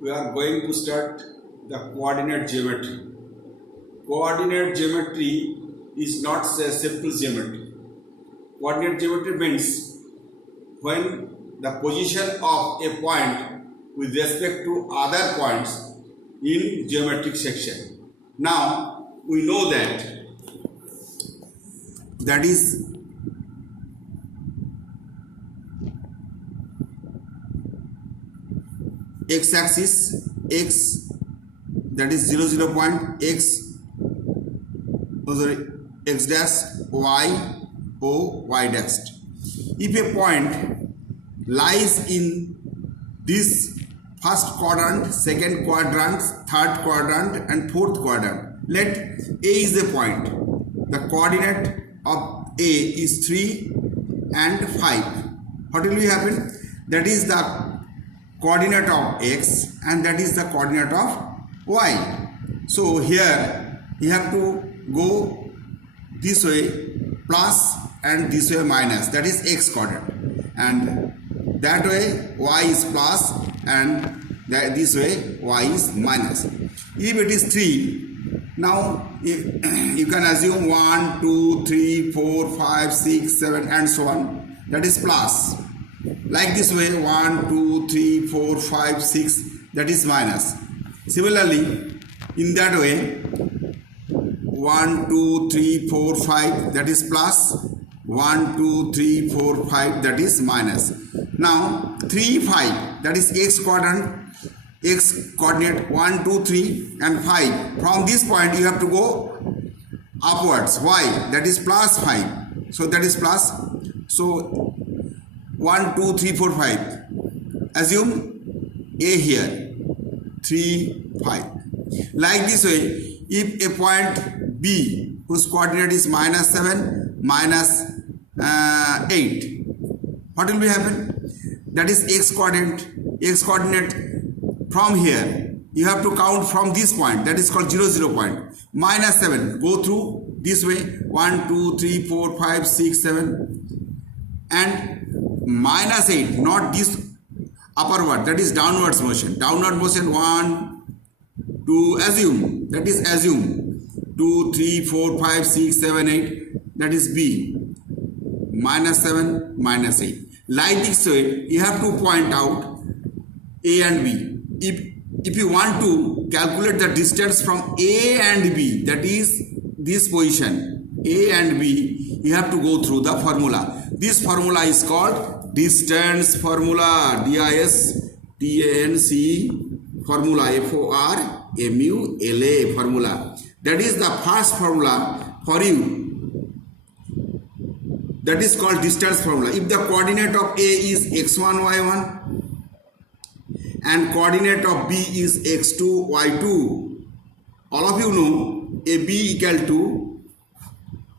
we are going to start the coordinate geometry. Coordinate geometry is not a simple geometry. Coordinate geometry means when the position of a point with respect to other points in geometric section. Now we know that is x-axis, x, that is 0 0 point, x dash, y, o, y dash. If a point lies in this first quadrant, second quadrant, third quadrant and fourth quadrant, let A is a point. The coordinate of A is 3 and 5. What will happen? That is the coordinate of x and that is the coordinate of y. So here you have to go this way plus and this way minus, that is x coordinate, and that way y is plus and this way y is minus. If it is 3, now you can assume 1, 2, 3, 4, 5, 6, 7 and so on, that is plus. Like this way 1, 2, 3, 4, 5, 6, that is minus. Similarly in that way 1, 2, 3, 4, 5, that is plus, 1, 2, 3, 4, 5, that is minus. Now 3, 5, that is x coordinate 1, 2, 3 and 5. From this point you have to go upwards, y, that is plus 5. So that is plus. So 1, 2, 3, 4, 5. Assume A here, 3, 5. Like this way, if a point B whose coordinate is minus 7, minus 8, what will happen? That is x coordinate. X coordinate from here, you have to count from this point, that is called 0 0 point. Minus 7, go through this way, 1, 2, 3, 4, 5, 6, 7 and minus 8, not this upward, that is downwards motion. Downward motion 1, 2, assume, that is assume 2, 3, 4, 5, 6, 7, 8, that is B, minus 7, minus 8. Like this way, you have to point out A and B. If you want to calculate the distance from A and B, that is this position, A and B, you have to go through the formula. This formula is called distance formula, D-I-S-T-A-N-C formula, F-O-R-M-U-L-A formula. That is the first formula for you. That is called distance formula. If the coordinate of A is x1, y1 and coordinate of B is x2, y2, all of you know AB equal to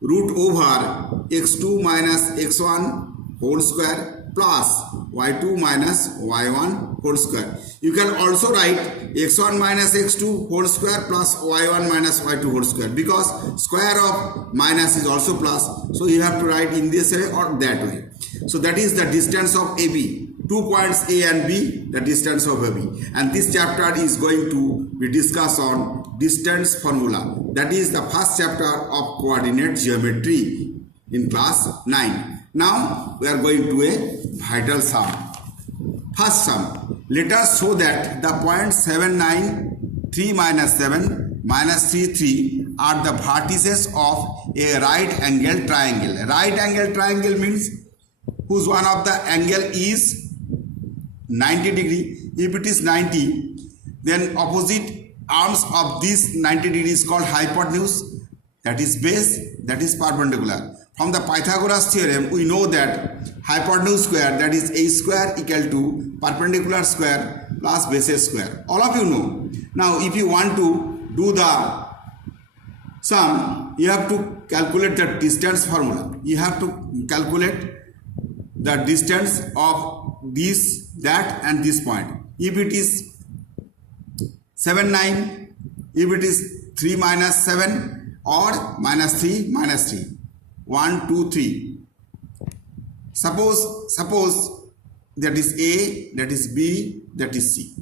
root over x2 minus x1 whole square plus y2 minus y1 whole square. You can also write x1 minus x2 whole square plus y1 minus y2 whole square, because square of minus is also plus. So you have to write in this way or that way. So that is the distance of AB. 2 points A and B, the distance of AB. And this chapter is going to be discussed on distance formula. That is the first chapter of coordinate geometry in class 9. Now we are going to a vital sum. First sum. Let us show that the points 7, 9, 3 minus 7, minus 3, 3 are the vertices of a right angle triangle. Right angle triangle means whose one of the angle is 90 degree. If it is 90, then opposite arms of this 90 degree is called hypotenuse, that is base, that is perpendicular. From the Pythagoras theorem, we know that hypotenuse square, that is a square, equal to perpendicular square plus base square. All of you know. Now if you want to do the sum, you have to calculate the distance formula. You have to calculate the distance of this, that and this point. If it is 7, 9, if it is 3 minus 7 or minus 3, minus 3. 1, 2, 3. Suppose that is A, that is B, that is C.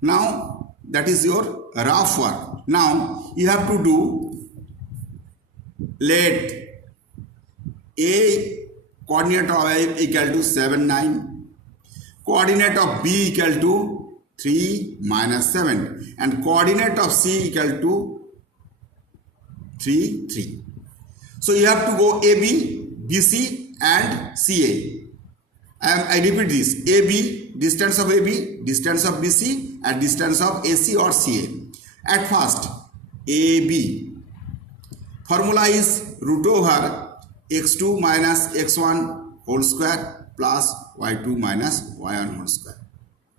Now that is your rough work. Now you have to do, let A coordinate of A equal to 7, 9, coordinate of B equal to 3 minus 7, and coordinate of C equal to 3, 3. So you have to go AB, BC and CA. I repeat this: AB, distance of AB, distance of BC, and distance of AC or CA. At first, AB formula is root over x2 minus x1 whole square plus y2 minus y1 whole square.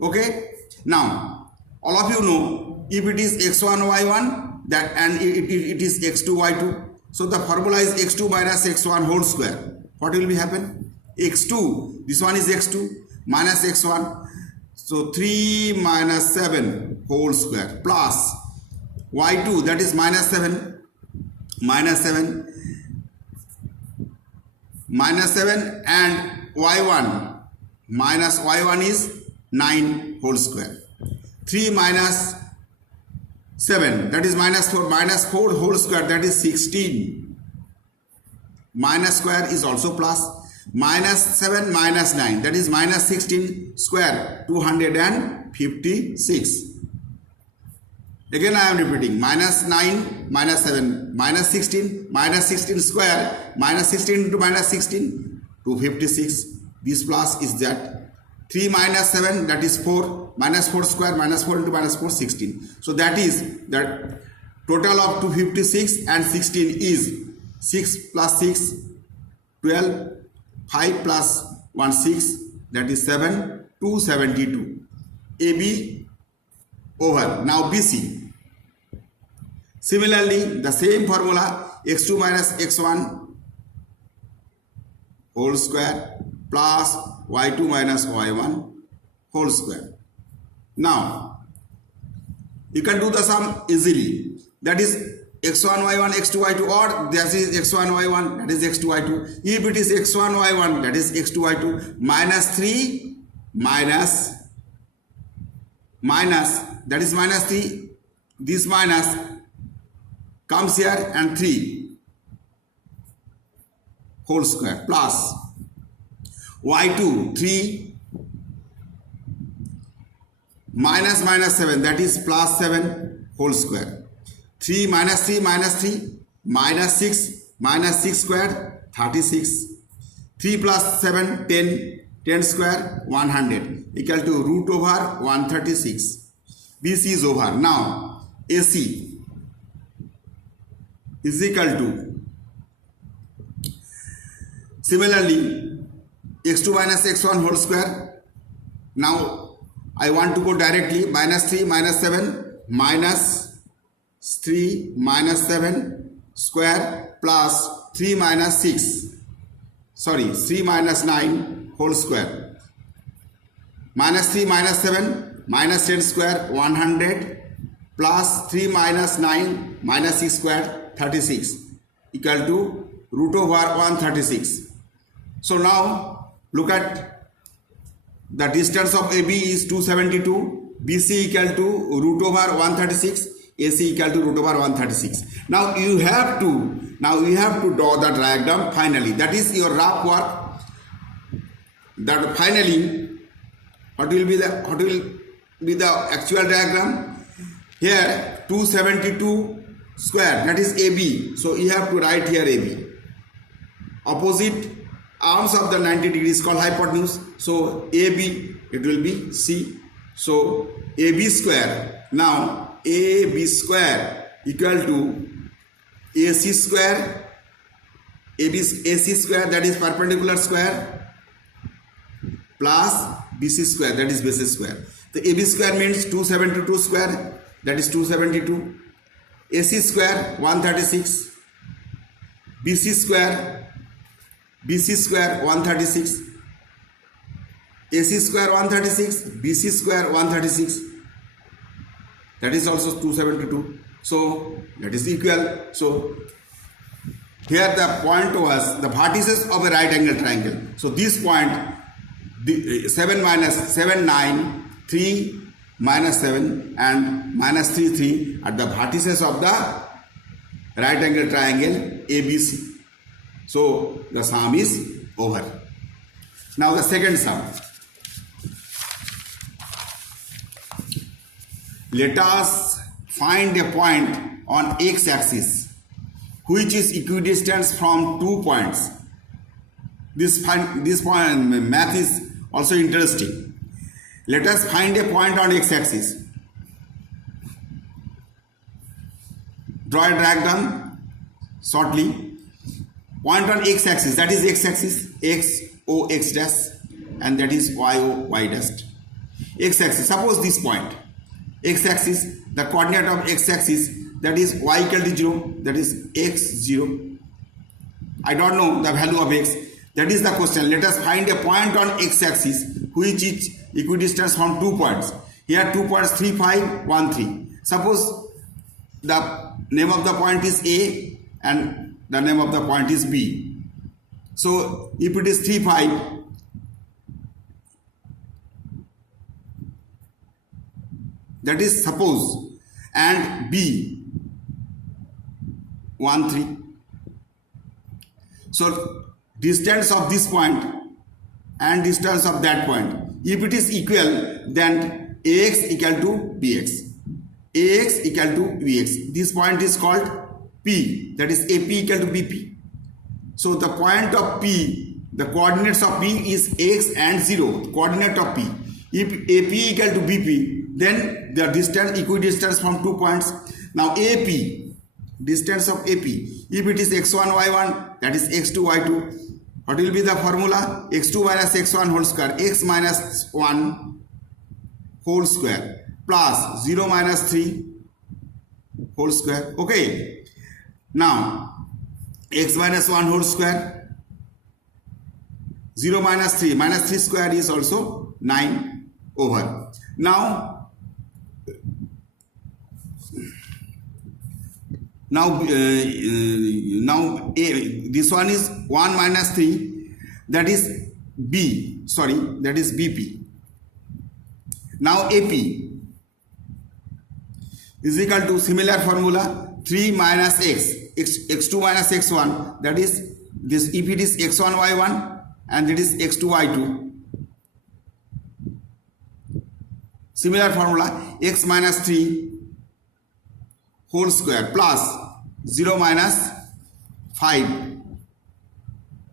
Okay. Now all of you know, if it is x1 y1, that and it is x2 y2. So the formula is x2 minus x1 whole square. What will be happen? x2, this one is x2 minus x1, so 3 minus 7 whole square plus y2, that is minus 7 and y1 minus y1 is 9 whole square. 3 minus 7, that is minus 4 whole square, that is 16. Minus square is also plus. Minus 7 minus 9, that is minus 16 square, 256. Again I am repeating: minus 9 minus 7 minus 16 square, minus 16 into minus 16, 256. This plus is that. 3 minus 7, that is 4, minus 4 square, minus 4 into minus 4, 16. So that is that total of 256 and 16 is 6 plus 6, 12, 5 plus 1, 6, that is 7, 272. AB over. Now BC. Similarly, the same formula, x2 minus x1 whole square plus y2 minus y1 whole square. Now you can do the sum easily. That is x1 y1 x2 y2, or that is x1 y1, that is x2 y2. If it is x1 y1, that is x2 y2, minus 3 minus that is minus 3, this minus comes here, and 3 whole square plus y2 3 minus 7, that is plus 7 whole square. 3 minus 3 minus 3 minus 6 square, 36. 3 plus 7, 10 square, 100, equal to root over 136. BC is over. Now AC is equal to, similarly, x2 minus x1 whole square. Now I want to go directly: minus 3 minus 7 minus 3 minus 7 square plus 3 minus 9 whole square. Minus 3 minus 7 minus 10 square, 100, plus 3 minus 9 minus 6 square, 36, equal to root over 136. So now look at the distance of AB is 272, BC equal to root over 136, AC equal to root over 136. Now you have to draw the diagram finally. That is your rough work. That finally, what will be the actual diagram? Here 272 square, that is AB. So you have to write here AB. Opposite arms of the 90 degrees called hypotenuse. So AB, it will be C. So AB square. Now AB square equal to AC square. AC square, that is perpendicular square, plus BC square, that is base square. The AB square means 272 square, that is 272. AC square 136. BC square 136. AC square 136. BC square 136. That is also 272. So that is equal. So here the point was the vertices of a right angle triangle. So this point, the 7 minus 7, 9, 3 minus 7 and minus 3, 3 at the vertices of the right angle triangle ABC. So the sum is over. Now the second sum. Let us find a point on x-axis which is equidistant from 2 points. This point math is also interesting. Let us find a point on x-axis. Draw a diagram shortly. Point on x-axis, that is x-axis, x, o, x dash, and that is y, o, y dash. X-axis, suppose this point. X-axis, the coordinate of x-axis, that is y equal to 0, that is x 0. I don't know the value of x. That is the question. Let us find a point on x-axis which is equidistant from 2 points. Here 2 points 3, 5, 1, 3. Suppose the name of the point is A and the name of the point is B. So if it is 3, 5, that is suppose, and B 1, 3. So distance of this point and distance of that point. If it is equal, then AX equal to BX. AX equal to BX. This point is called P, that is AP equal to BP. So the point of P, the coordinates of P is X and 0, coordinate of P. If AP equal to BP, then the distance equidistance from 2 points. Now AP, distance of AP, if it is x1, y1, that is x2, y2. What will be the formula? x2 minus x1 whole square, x minus 1 whole square, plus 0 minus 3 whole square. Okay. Now, x minus 1 whole square, 0 minus 3 square is also 9 over. Now this one is 1 minus 3, that is B, sorry, that is BP. Now AP is equal to similar formula 3 minus x2 minus x1, that is this, if it is x1 y1 and it is x2 y2. Similar formula x minus 3 whole square plus 0 minus 5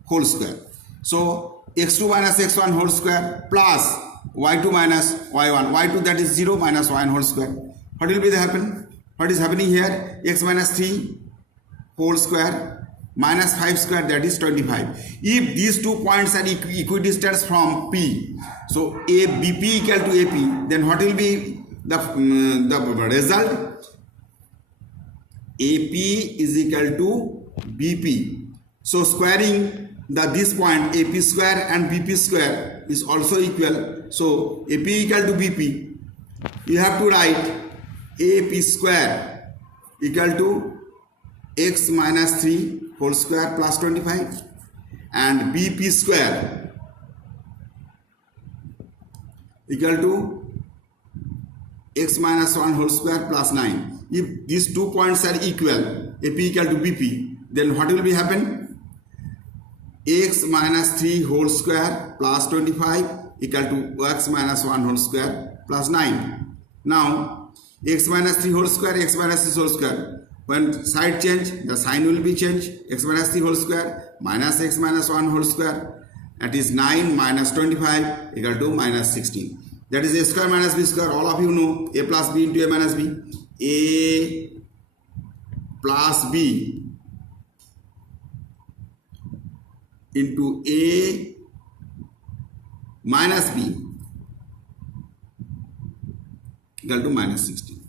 whole square. So x2 minus x1 whole square plus y2 minus y1. y2, that is 0 minus y1 whole square. What will be the happen? What is happening here? X minus 3 whole square minus 5 square, that is 25. If these 2 points are equidistant from P, so BP equal to AP, then what will be the result? AP is equal to BP. So squaring this point, AP square and BP square is also equal. So AP equal to BP. You have to write AP square equal to x minus 3 whole square plus 25 and BP square equal to x minus 1 whole square plus 9. If these 2 points are equal, AP equal to BP, then what will be happen? X minus 3 whole square plus 25 equal to x minus 1 whole square plus 9. Now, x minus 3 whole square, x minus 3 whole square. When side change, the sign will be changed. X minus 3 whole square minus x minus 1 whole square. That is 9 minus 25 equal to minus 16. That is a square minus b square. All of you know a plus b into a minus b. A plus b into a minus b equal to minus 16.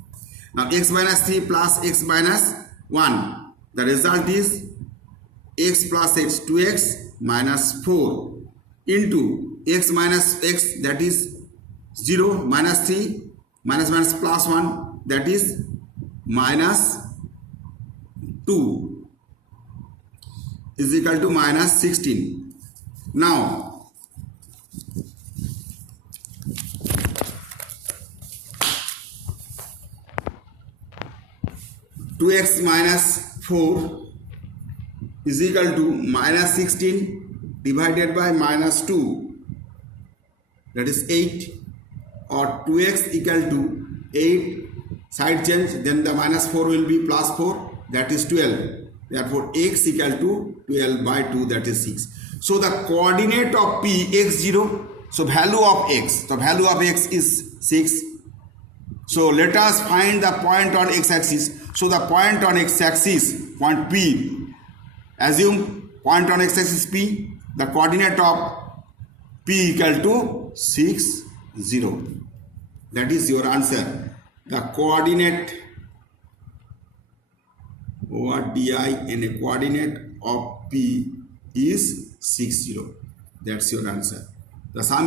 Now x minus 3 plus x minus 1. The result is x plus x, 2x minus 4 into x minus x, that is 0 minus 3 minus plus 1, that is minus 2 is equal to minus 16. Now 2x minus 4 is equal to minus 16 divided by minus 2, that is 8, or 2x equal to 8, side change, then the minus 4 will be plus 4, that is 12. Therefore, x equal to 12 by 2, that is 6. So the coordinate of P, x0, so value of x, the value of x is 6. So let us find the point on x-axis. So the point on x-axis, point P, assume point on x-axis P, the coordinate of P equal to 6, 0. That is your answer. The coordinate ORDI and a coordinate of P is 6, 0. That's your answer. The sum is